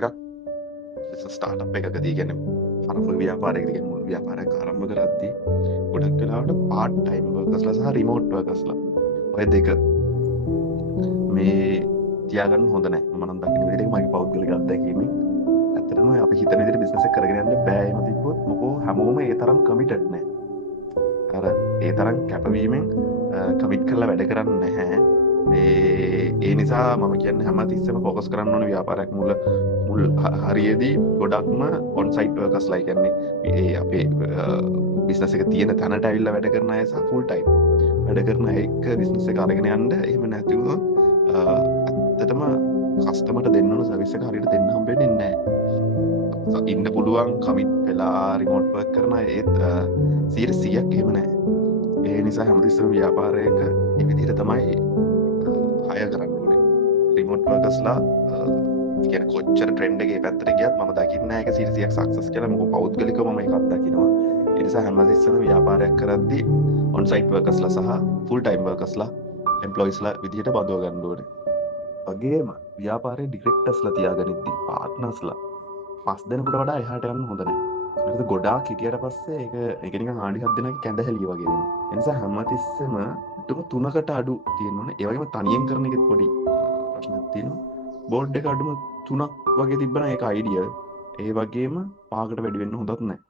එකක් ස්ටාර්ට් එකකදී කියන්නේ ආරම්භක ව්‍යාපාරයකදී කියන්නේ මුල් ව්‍යාපාරයක් ආරම්භ කරද්දී ගොඩක් වෙලාවට පාර්ට් ටයිම් වර්කර්ස්ලා සහ රිමෝට් වර්කර්ස්ලා ඔය දෙක මේ තියාගන්න හොඳ නැහැ. මම නම් දකින්න විදිහට මගේ පෞද්ගලික අත්දැකීමෙන් ඇත්තටම අපි හිතන විදිහට බිස්නස් එක කරගෙන යන්න බෑ. එහෙම තිබ්බොත් මොකෝ හැමෝම ඒ තරම් කමිටඩ් නැහැ. අර ඒ තරම් කැපවීමෙන් කමිට් කරලා වැඩ කරන්නේ නැහැ. ඒ නිසා මම කියන්නේ හැම තිස්සෙම ફોකස් කරන්න ඕනේ ව්‍යාපාරයක් මුල් හරියේදී ගොඩක්ම ඔන් සයිට් වර්කර්ස්ලා කියන්නේ මේ අපේ බිස්නස් එක තියෙන තැනට ඇවිල්ලා වැඩ කරන අය සහ ෆුල් ටයිම් වැඩ කරන අය එක්ක බිස්නස් එක අරගෙන යන්න. එහෙම නැති වුණොත් ඇත්තටම කස්ටමර්ට දෙන්න ඕන සර්විස් එක හරියට දෙන්න හම්බෙන්නේ නැහැ. ඉන්න පුළුවන් කමිට් වෙලා රිමෝට් වර්ක් කරන ඒත් 100%ක් එහෙම නැහැ. ඒ නිසා හැමතිස්සෙම ව්‍යාපාරයක මේ විදිහට තමයි හය කරන්න ඕනේ. රිමෝට් වර්කර්ස්ලා කියන්නේ කොච්චර ට්‍රෙන්ඩ් එකේ පැත්තට ගියත් මම දකින්නේ නැහැ ඒක 100%ක් සක්සස් කියලා. මොකද පෞද්ගලිකව මම ඒකත් දකිනවා. ඒ නිසා හැමතිස්සෙම ව්‍යාපාරයක් කරද්දී ඔන් සයිට් වර්කර්ස්ලා සහ ෆුල් ටයිම් වර්කර්ස්ලා එම්ප්ලොයිස්ලා විදිහට බඳව ගන්න ඕනේ. වගේම ව්‍යාපාරයේ ඩිරෙක්ටර්ස්ලා තියාගනිද්දී පාර්ට්නර්ස්ලා 5 දෙනෙකුට වඩා එහාට යන්න හොඳ නැහැ. ඒක ගොඩාක් හිටියට පස්සේ ඒක නිකන් ආණ්ඩි 7 දෙනාගේ කැඳහැලිය වගේ වෙනවා. ඒ නිසා හැමතිස්සෙම තුන 3කට අඩු තියෙන්න ඕනේ. ඒ වගේම තනියෙන් කරන එකෙත් පොඩි ප්‍රශ්නයක් තියෙනවා. බෝඩ් එක අඩුම 3ක් වගේ තිබ්බනම් ඒක අයිඩියල්. ඒ වගේම 5කට වැඩි වෙන්න හොඳත් නැහැ.